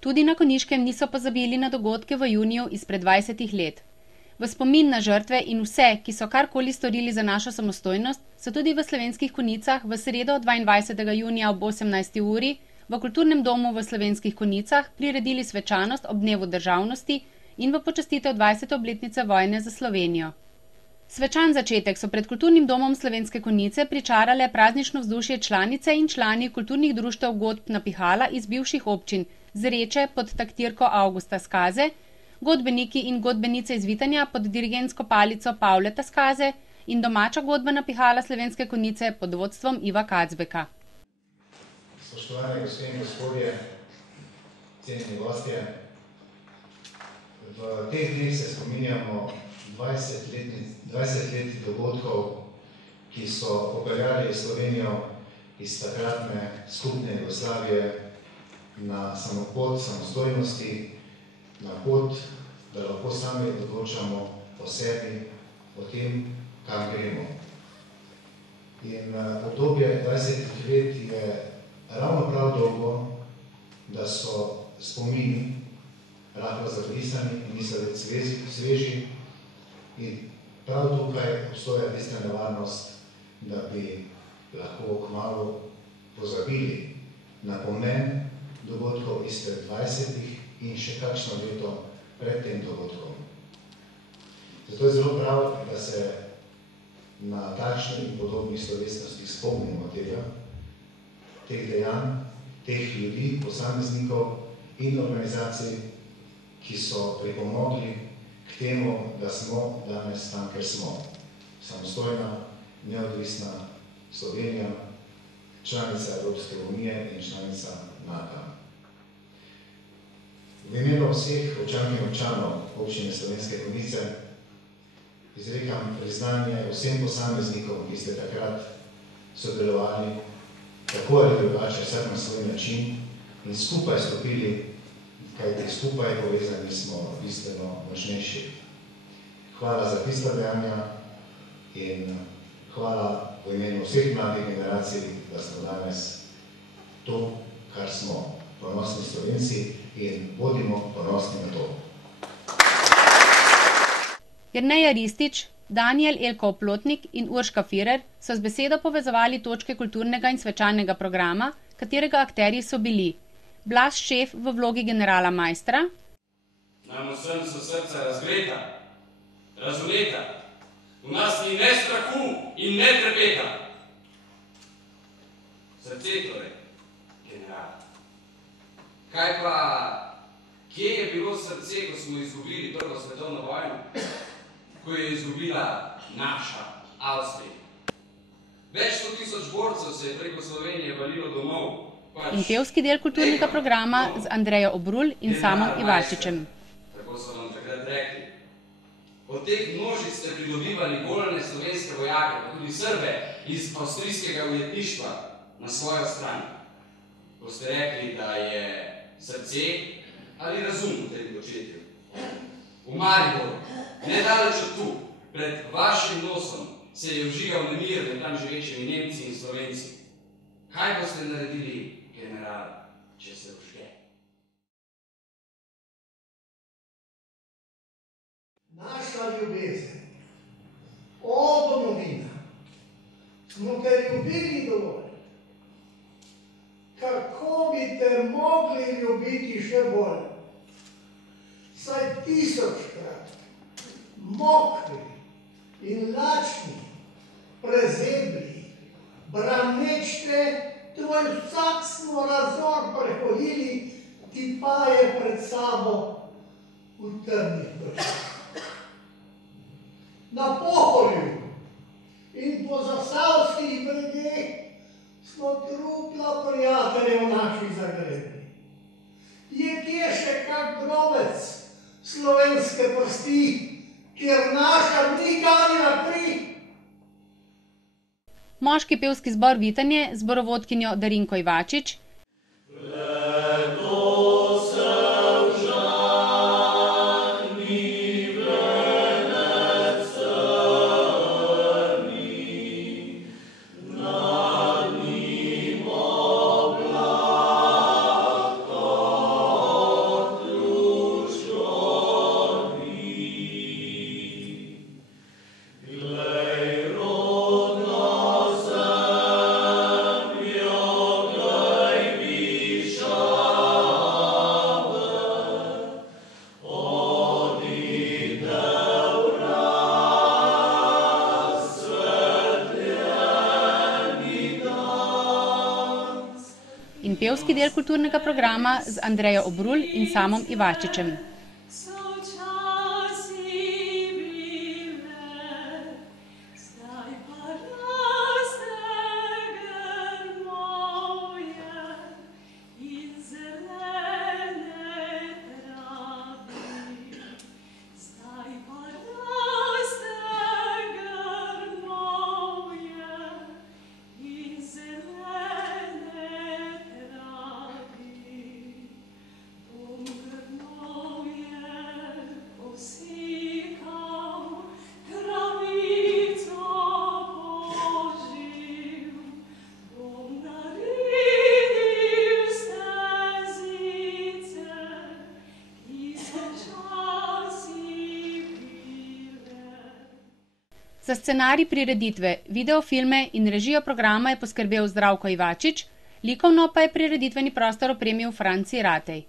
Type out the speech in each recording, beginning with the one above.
Tudi na Konjiškem niso pozabili na dogodke v juniju izpred 20 let. V spomin na žrtve in vse, ki so karkoli storili za našo samostojnost, so tudi v Slovenskih Konjicah v sredo 22. junija ob 18. uri v Kulturnem domu v Slovenskih Konjicah priredili svečanost ob dnevu državnosti in v počastitev 20. obletnice vojne za Slovenijo. Svečan začetek so pred Kulturnim domom Slovenske Konjice pričarale praznično vzdušje članice in člani kulturnih društev godb na pihala iz bivših občin Zreče pod taktirko Avgusta Skaze, godbeniki in godbenice iz Vitanja pod dirigentsko palico Pavleta Skaze in domača godbena pihala Slovenske Konjice pod vodstvom Iva Kacbeka. Spoštovane gospe in gospodje, cenjeni gostje, v teh dneh se spominjamo 20 let dogodkov, ki so popeljali Slovenijo iz takratne skupne Jugoslavije na pot samostojnosti, na pot, da lahko sami odločamo o sebi, o tem, kam gremo. In obdobje 20 let je ravno prav dolgo, da so spomini lahko zabrisani in niso več sveži. In prav tukaj obstoja tista nevarnost, da bi lahko kmalu pozabili na pomen dogodkov izpred 20 in še kakšno leto pred tem dogodkom. Zato je zelo prav, da se na takšni in podobnih slovesnostih spomnimo tega, teh dejanj, teh ljudi, posameznikov in organizacij, ki so pripomogli k temu, da smo danes tam, kjer smo. Samostojna, neodvisna Slovenija, članica Evropske unije in članica NATO. V imenu vseh občank in občanov občine Slovenske Konjice izrekam priznanje vsem posameznikom, ki ste takrat sodelovali, tako ali drugače, vsak na svoj način in skupaj stopili, kajti skupaj povezani smo bistveno močnejši. Hvala za tista dejanja in hvala v imenu vseh mladih generacij, da smo danes to, kar smo, ponosni Slovenci in bodimo ponosni na to. Jerneja Ristič, Danijel Elko Oplotnik in Urška Firer so z besedo povezovali točke kulturnega in svečanega programa, katerega akterji so bili Blaž Šef v vlogi generala Majstra. Nam vsem so srca razgreta, razumeta. V nas ni ne strahu in ne trepeta. Srce torej, general. Kaj pa, kje je bilo srce, ko smo izgubili Prvo svetovno vojno? Ko je izgubila naša Avstrija. Več 100 000 borcev se je preko Slovenije valilo domov. In pevski del kulturnega programa z Andrejo Obrul in Samom Ivačičem. Tako so nam takrat rekli. Od teh množic ste pridobivali voljne slovenske vojake, pa tudi Srbe iz avstrijskega ujetništva na svojo stran. Ko ste rekli, da je srce ali razum v tem početju. V Mariboru, nedaleč od tu, pred vašim nosom, se je vžigal nemir med tam živečimi Nemci in Slovenci. Kaj boste naredili, general, če se vžge? Naša ljubezen, o domovina, smo te ljubili dovolj. Kako bi te mogli ljubiti še bolj? Saj 1000-krat, mokri in lačni, prezebli, braneč te, tvoj vsak smo razor prehodili, ti pa je pred sabo v temnih vršah. Na Pohorju in po zasavskih bregeh smo trupla prijateljev naših zagrebli. Je kje še kak grobec slovenske prsti, kjer naša ni ganila kri? Moški pevski zbor Vitanje z zborovodkinjo Darinko Ivačič, in pevski del kulturnega programa z Andrejo Obrul in Samom Ivačičem. Za scenarij prireditve, videofilme in režijo programa je poskrbel Zdravko Ivačič, likovno pa je prireditveni prostor opremil Franci Ratej.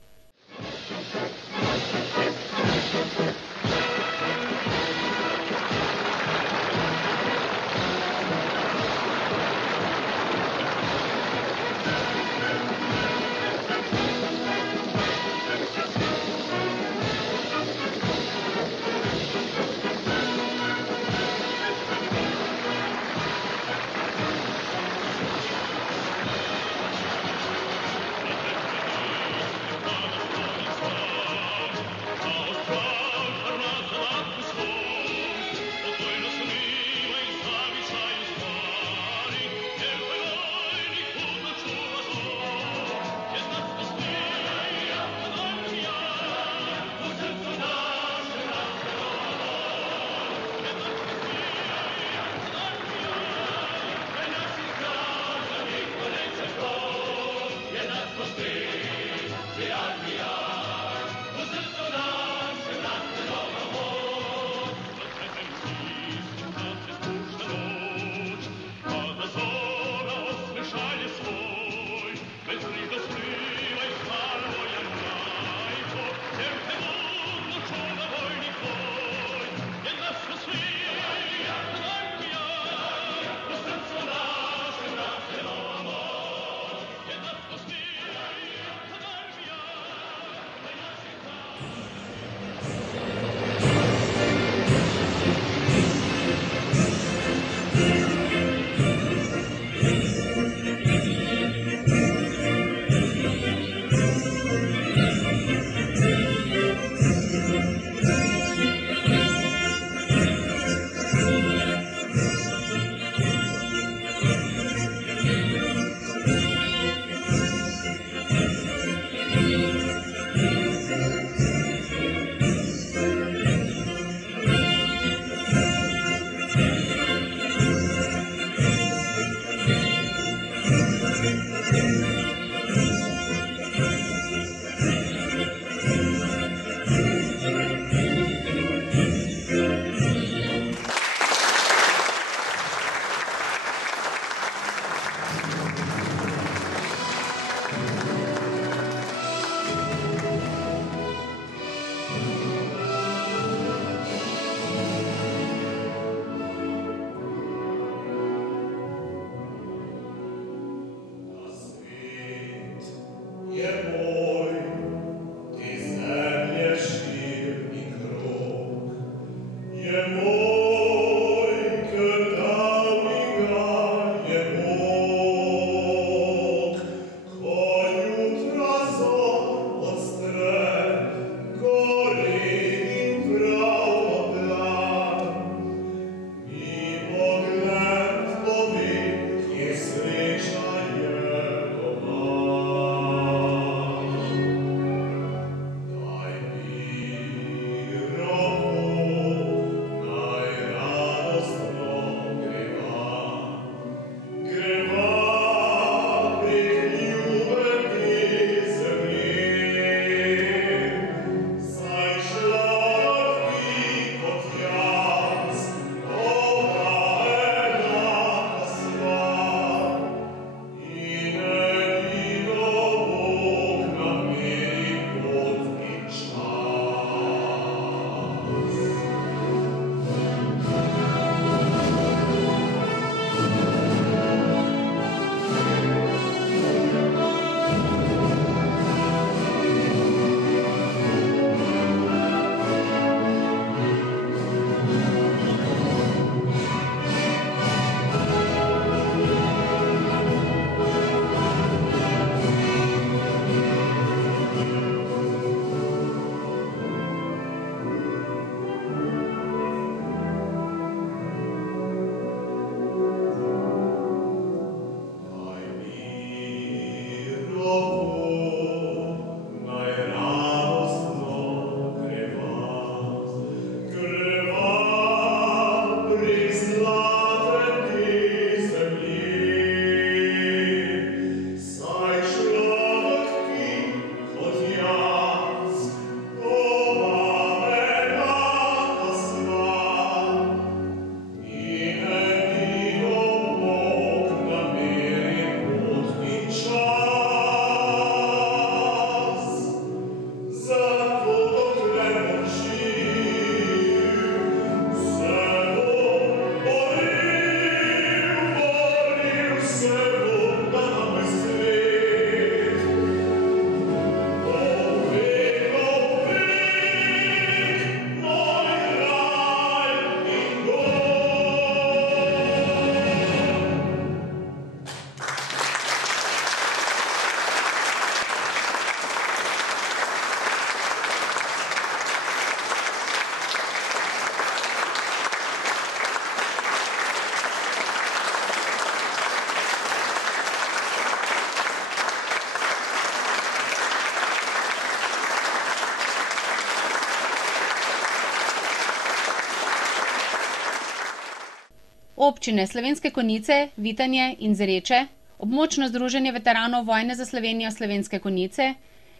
občine Slovenske Konjice, Vitanje in Zreče, Območno združenje veteranov vojne za Slovenijo Slovenske Konjice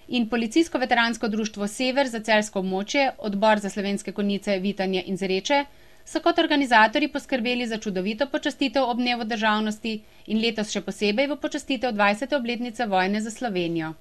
in Policijsko-veteransko društvo Sever za celjsko območje, Odbor za Slovenske Konjice, Vitanje in Zreče, so kot organizatorji poskrbeli za čudovito počastitev ob dnevu državnosti in letos še posebej v počastitev 20. obletnice vojne za Slovenijo.